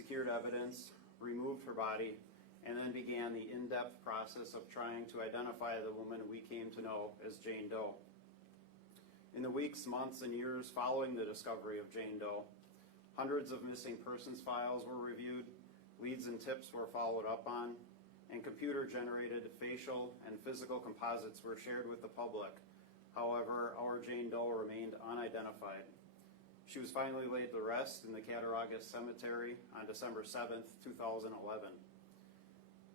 secured evidence, removed her body, and then began the in-depth process of trying to identify the woman we came to know as Jane Doe. In the weeks, months, and years following the discovery of Jane Doe, hundreds of missing persons files were reviewed, leads and tips were followed up on, and computer-generated facial and physical composites were shared with the public. However, our Jane Doe remained unidentified. She was finally laid to rest in the Cattaraugus Cemetery on December 7th, 2011.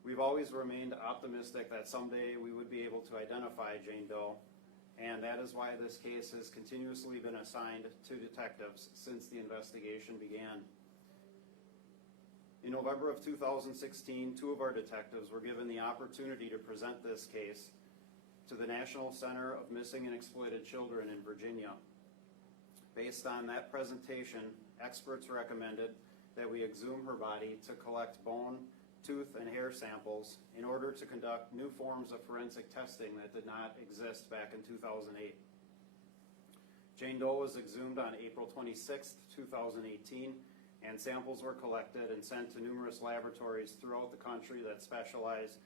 We've always remained optimistic that someday we would be able to identify Jane Doe, and that is why this case has continuously been assigned to detectives since the investigation began. In November of 2016, two of our detectives were given the opportunity to present this case to the National Center of Missing and Exploited Children in Virginia. Based on that presentation, experts recommended that we exhume her body to collect bone, tooth, and hair samples in order to conduct new forms of forensic testing that did not exist back in 2008. Jane Doe was exhumed on April 26, 2018, and samples were collected and sent to numerous laboratories throughout the country that specialize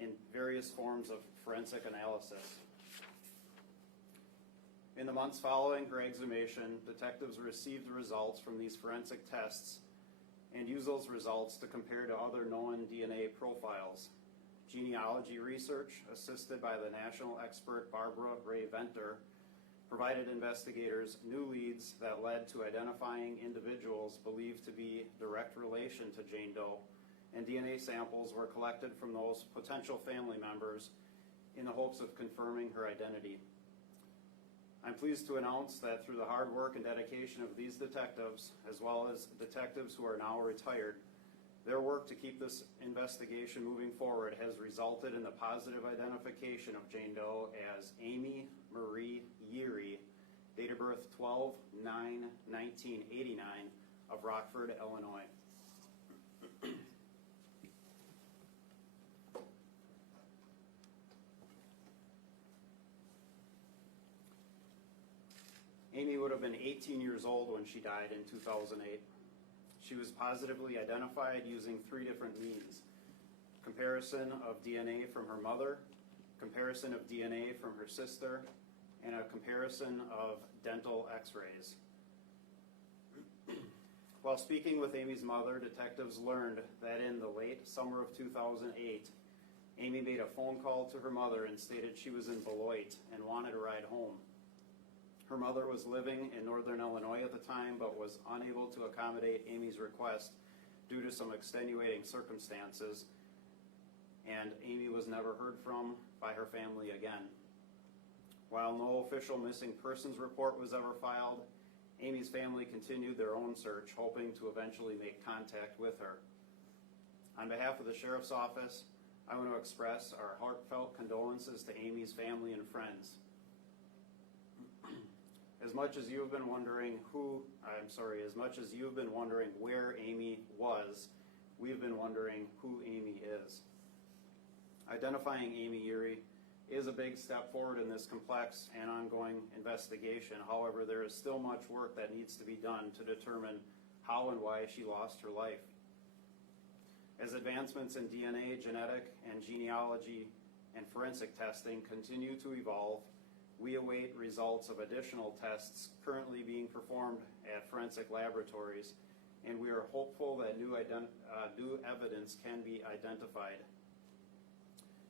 in various forms of forensic analysis. In the months following her exhumation, detectives received the results from these forensic tests and used those results to compare to other known DNA profiles. Genealogy research, assisted by the national expert Barbara Ray Venter, provided investigators new leads that led to identifying individuals believed to be direct relation to Jane Doe, and DNA samples were collected from those potential family members in the hopes of confirming her identity. I'm pleased to announce that through the hard work and dedication of these detectives, as well as detectives who are now retired, their work to keep this investigation moving forward has resulted in the positive identification of Jane Doe as Amy Marie Yeary, date of birth 12/9/1989, of Rockford, Illinois. Amy would have been 18 years old when she died in 2008. She was positively identified using three different means: comparison of DNA from her mother, comparison of DNA from her sister, and a comparison of dental x-rays. While speaking with Amy's mother, detectives learned that in the late summer of 2008, Amy made a phone call to her mother and stated she was in Beloit and wanted a ride home. Her mother was living in northern Illinois at the time, but was unable to accommodate Amy's request due to some extenuating circumstances, and Amy was never heard from by her family again. While no official missing persons report was ever filed, Amy's family continued their own search, hoping to eventually make contact with her. On behalf of the Sheriff's Office, I want to express our heartfelt condolences to Amy's family and friends. As much as you've been wondering where Amy was, we've been wondering who Amy is. Identifying Amy Yeary is a big step forward in this complex and ongoing investigation. However, there is still much work that needs to be done to determine how and why she lost her life. As advancements in DNA, genetic, and genealogy and forensic testing continue to evolve, we await results of additional tests currently being performed at forensic laboratories, and we are hopeful that new evidence can be identified.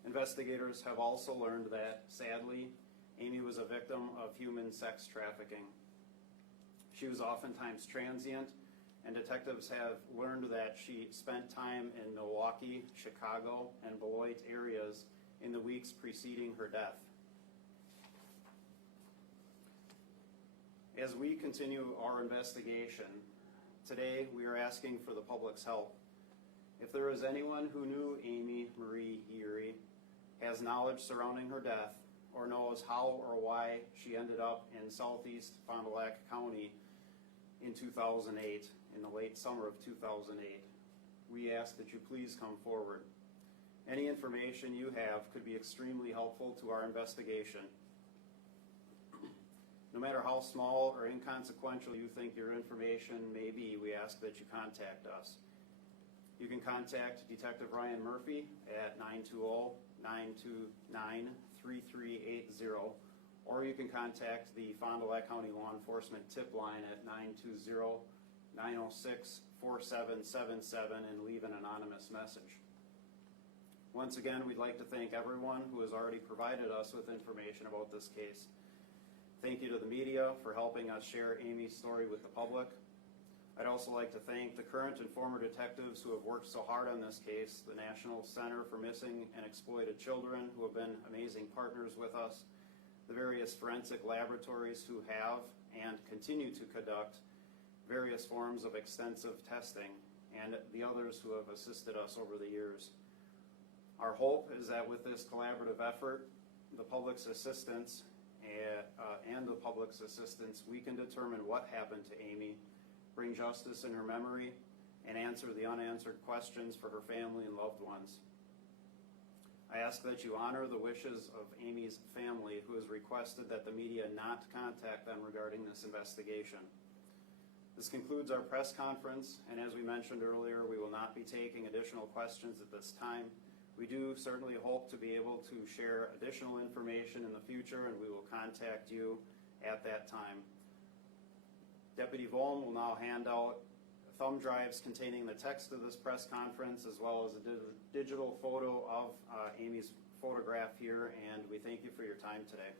Investigators have also learned that, sadly, Amy was a victim of human sex trafficking. She was oftentimes transient, and detectives have learned that she spent time in Milwaukee, Chicago, and Beloit areas in the weeks preceding her death. As we continue our investigation, today we are asking for the public's help. If there is anyone who knew Amy Marie Yeary, has knowledge surrounding her death, or knows how or why she ended up in southeast Fond du Lac County in 2008, in the late summer of 2008, we ask that you please come forward. Any information you have could be extremely helpful to our investigation. No matter how small or inconsequential you think your information may be, we ask that you contact us. You can contact Detective Ryan Murphy at 920-929-3380, or you can contact the Fond du Lac County Law Enforcement tip line at 920-906-4777 and leave an anonymous message. Once again, we'd like to thank everyone who has already provided us with information about this case. Thank you to the media for helping us share Amy's story with the public. I'd also like to thank the current and former detectives who have worked so hard on this case, the National Center for Missing and Exploited Children, who have been amazing partners with us, the various forensic laboratories who have and continue to conduct various forms of extensive testing, and the others who have assisted us over the years. Our hope is that with this collaborative effort, the public's assistance, we can determine what happened to Amy, bring justice in her memory, and answer the unanswered questions for her family and loved ones. I ask that you honor the wishes of Amy's family, who has requested that the media not contact them regarding this investigation. This concludes our press conference, and as we mentioned earlier, we will not be taking additional questions at this time. We do certainly hope to be able to share additional information in the future, and we will contact you at that time. Deputy Volm will now hand out thumb drives containing the text of this press conference, as well as a digital photo of Amy's photograph here, and we thank you for your time today.